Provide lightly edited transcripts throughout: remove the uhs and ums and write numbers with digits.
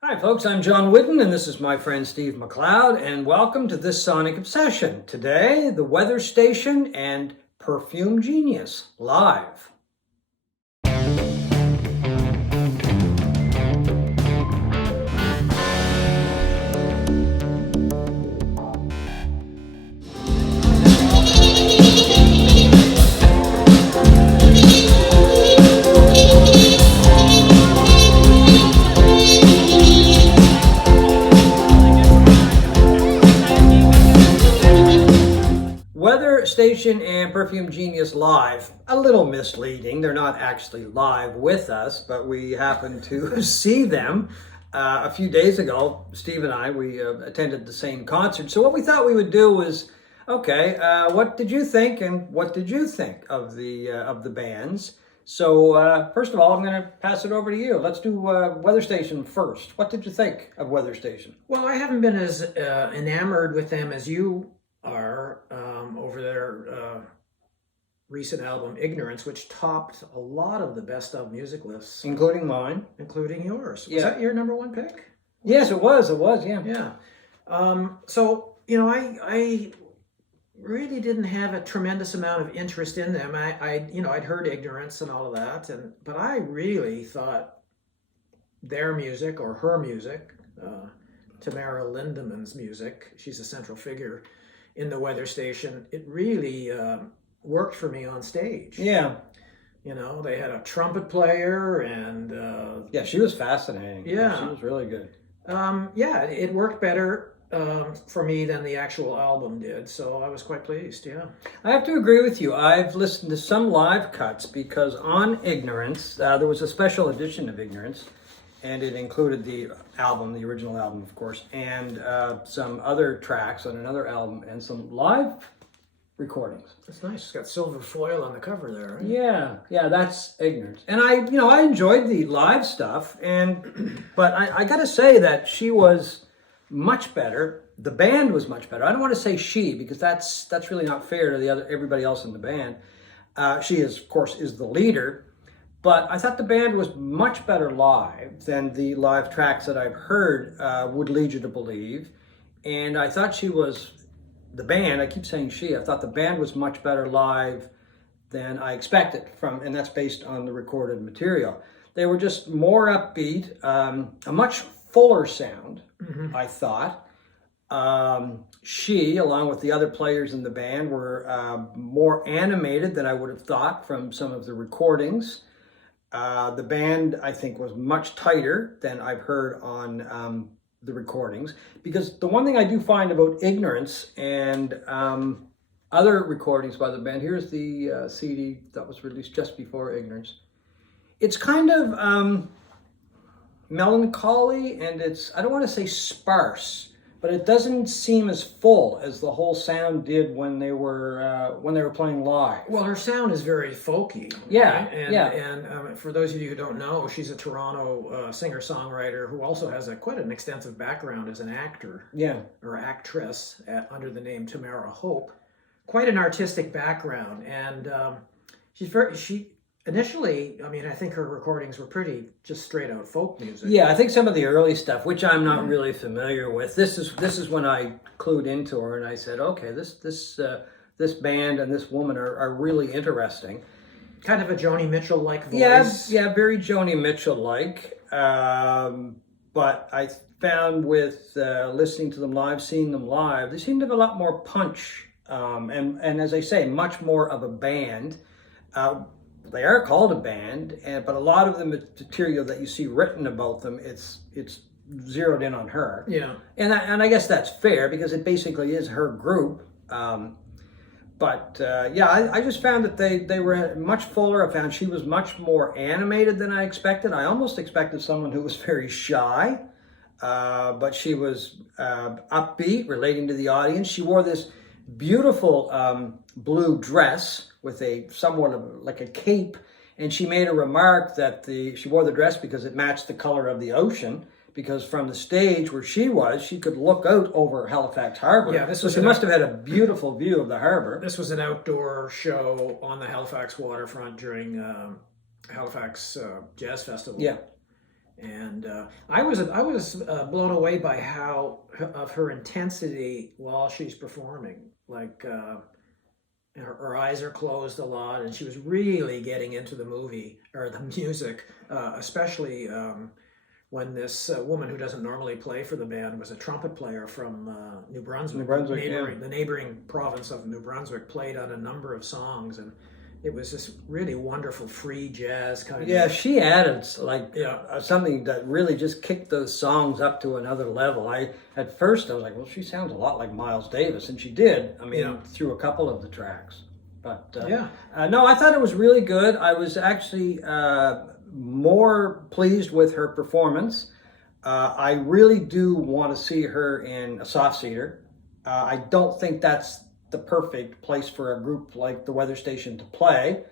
Hi folks, I'm John Whidden and this is my friend Steve McLeod, and welcome to this Sonic Obsession. Today, the Weather Station and Perfume Genius live. Weather Station and Perfume Genius live, a little misleading. They're not actually live with us, but we happened to see them a few days ago. Steve and I, we attended the same concert. So what we thought we would do was, okay, what did you think and what did you think of the bands? So first of all, I'm going to pass it over to you. Let's do Weather Station first. What did you think of Weather Station? Well, I haven't been as enamored with them as you are over their recent album Ignorance, which topped a lot of the best of music lists, Including mine. including yours. Was Yeah. that your number one pick? Yes, it was, yeah. Yeah. So, I really didn't have a tremendous amount of interest in them. I'd heard Ignorance and all of that, but I really thought their music or her music, Tamara Lindemann's music, she's a central figure in the Weather Station, it really worked for me on stage. Yeah. They had a trumpet player and Yeah, she was fascinating. Yeah. She was really good. it worked better for me than the actual album did, so I was quite pleased. Yeah. I have to agree with you. I've listened to some live cuts because on Ignorance, there was a special edition of Ignorance, and it included the album, the original album, of course, and some other tracks on another album and some live recordings. It's nice. It's got silver foil on the cover there, right? Yeah, that's Ignorance. And I enjoyed the live stuff, but I got to say that she was much better. The band was much better. I don't want to say she because that's really not fair to everybody else in the band. She is, of course, is the leader, but I thought the band was much better live than the live tracks that I've heard would lead you to believe. And I thought the band, I keep saying she, I thought the band was much better live than I expected and that's based on the recorded material. They were just more upbeat, a much fuller sound, I thought. She, along with the other players in the band, were more animated than I would have thought from some of the recordings. The band, I think, was much tighter than I've heard on the recordings. Because the one thing I do find about Ignorance and other recordings by the band, here's the CD that was released just before Ignorance. It's kind of melancholy, and I don't want to say sparse, but it doesn't seem as full as the whole sound did when they were playing live. Well, her sound is very folky. Yeah, right? And for those of you who don't know, she's a Toronto singer-songwriter who also has quite an extensive background as an actor. Yeah. Or actress under the name Tamara Hope. Quite an artistic background, and initially, I think her recordings were pretty just straight out folk music. Yeah, I think some of the early stuff, which I'm not really familiar with, this is when I clued into her and I said, okay, this band and this woman are really interesting. Kind of a Joni Mitchell-like voice. Yeah, very Joni Mitchell-like. But I found with listening to them live, seeing them live, they seem to have a lot more punch. And as I say, much more of a band. They are called a band, but a lot of the material that you see written about them, it's zeroed in on her. Yeah. And I guess that's fair because it basically is her group. I just found that they were much fuller. I found she was much more animated than I expected. I almost expected someone who was very shy, but she was upbeat, relating to the audience. She wore this beautiful blue dress with somewhat of like a cape, and she made a remark that she wore the dress because it matched the color of the ocean, because from the stage where she was, she could look out over Halifax Harbor. Yeah, she must have had a beautiful view of the harbor. This was an outdoor show on the Halifax waterfront during Halifax Jazz Festival. Yeah. And I was blown away by how of her intensity while she's performing. Like her eyes are closed a lot, and she was really getting into the movie or the music, especially when this woman who doesn't normally play for the band was a trumpet player from New Brunswick, New Brunswick, the neighboring province of New Brunswick, played on a number of songs, and it was this really wonderful free jazz kind of. Yeah, she added like Yeah. something that really just kicked those songs up to another level. At first I was like, well, she sounds a lot like Miles Davis, and she did. I mean, Yeah. through a couple of the tracks. But Yeah. no, I thought it was really good. I was actually more pleased with her performance. I really do want to see her in a soft seater. I don't think that's the perfect place for a group like the Weather Station to play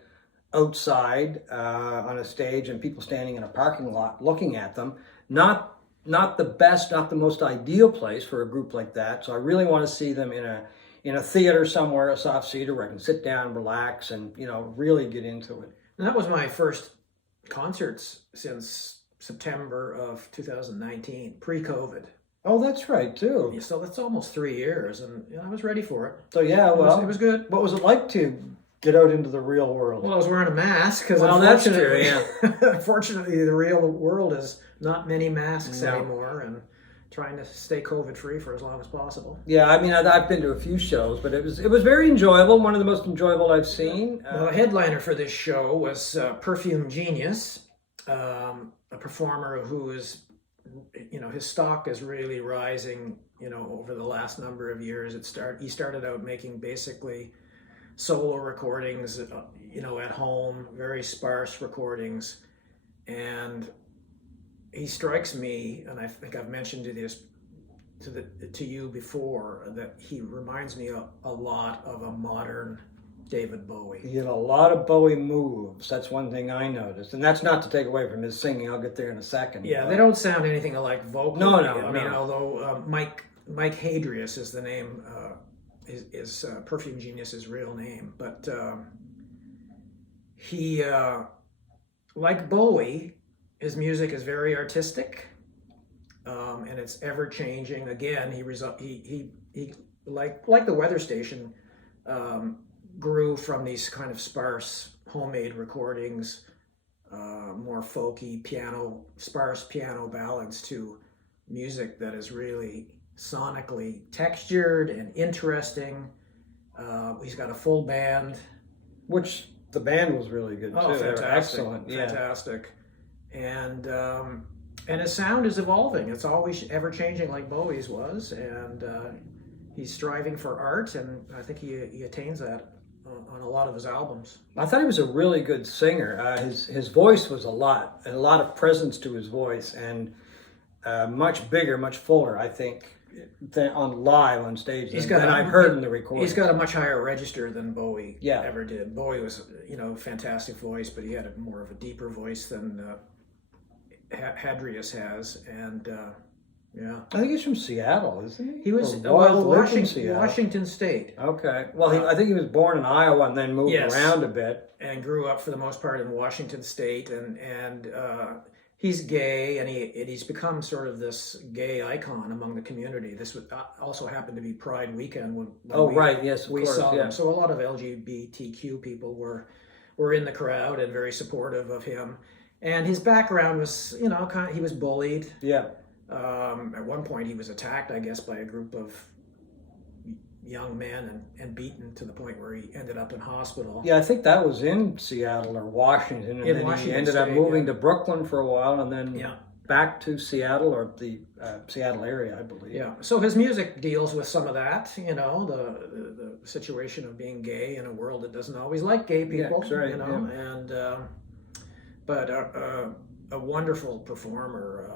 outside on a stage and people standing in a parking lot looking at them. Not the best, not the most ideal place for a group like that. So I really want to see them in a theater somewhere, a soft seater where I can sit down, relax, and really get into it. And that was my first concerts since September of 2019, pre-COVID. Oh, that's right too. So that's almost 3 years, and I was ready for it. So yeah, It was good. What was it like to get out into the real world? Well, I was wearing a mask because That's true. Yeah. unfortunately, the real world is not many masks No. anymore, and trying to stay COVID free for as long as possible. Yeah, I mean, I've been to a few shows, but it was very enjoyable. One of the most enjoyable I've seen. The headliner for this show was Perfume Genius, a performer who is, his stock is really rising, over the last number of years. He started out making basically solo recordings, at home, very sparse recordings, and he strikes me, and I think I've mentioned to you before, that he reminds me a lot of a modern David Bowie. He had a lot of Bowie moves. That's one thing I noticed, and that's not to take away from his singing. I'll get there in a second. Yeah, but they don't sound anything alike vocally. No, I mean, no. although Mike Hadrius is the name, is Perfume Genius's real name, but he, like Bowie, his music is very artistic, and it's ever changing. Again, he like the Weather Station, grew from these kind of sparse homemade recordings, more folky sparse piano ballads, to music that is really sonically textured and interesting. He's got a full band. which the band was really good too. Oh, They were fantastic! excellent. Yeah. Fantastic, and his sound is evolving. It's always ever changing, like Bowie's was, and he's striving for art, and I think he attains that on a lot of his albums. I thought he was a really good singer. His voice was a lot of presence to his voice, and much bigger, much fuller, I think, than on stage than I've heard in the recording. He's got a much higher register than Bowie Yeah. ever did. Bowie was, fantastic voice, but he had more of a deeper voice than Hadrius has, and yeah. I think he's from Seattle, isn't he? He was Or lived in Seattle. Washington State, Okay. Well, I think he was born in Iowa and then moved Yes. around a bit. and grew up for the most part in Washington State, and he's gay, and he's become sort of this gay icon among the community. This would also happened to be Pride weekend when Oh, right. Yes, of we course. saw Yeah. him. So a lot of LGBTQ people were in the crowd and very supportive of him. And his background was, he was bullied. Yeah. At one point, he was attacked, I guess, by a group of young men and beaten to the point where he ended up in hospital. Yeah, I think that was in Seattle or Washington, and In then Washington he ended up State, moving yeah. to Brooklyn for a while, and then Yeah. back to Seattle or the Seattle area, I believe. Yeah, so his music deals with some of that, the situation of being gay in a world that doesn't always like gay people, that's right, and but a wonderful performer.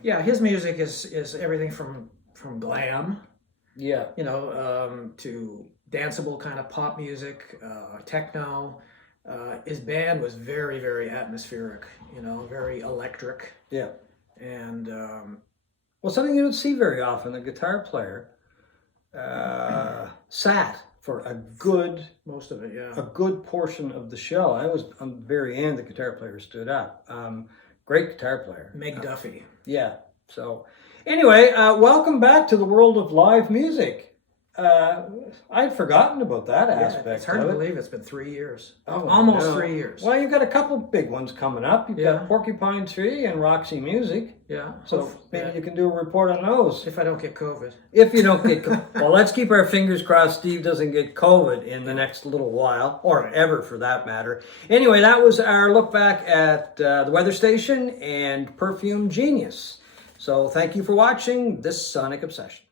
Yeah, his music is everything from glam, Yeah. to danceable kind of pop music, techno. His band was very, very atmospheric, very electric, Yeah. and Well, something you don't see very often, the guitar player sat for a good most of it, yeah. portion of the show. I was on the very end, the guitar player stood up. Great guitar player. Meg Duffy. Yeah. So anyway, welcome back to the world of live music. I'd forgotten about that aspect. It's hard of to it. believe it's been 3 years. Oh, Almost no. 3 years. Well, you've got a couple big ones coming up. You've Yeah. got Porcupine Tree and Roxy Music. Yeah. So maybe you can do a report on those. If I don't get COVID. If you don't get well, let's keep our fingers crossed Steve doesn't get COVID in the next little while, or ever for that matter. Anyway, that was our look back at the weather station and Perfume Genius. So thank you for watching this Sonic Obsession.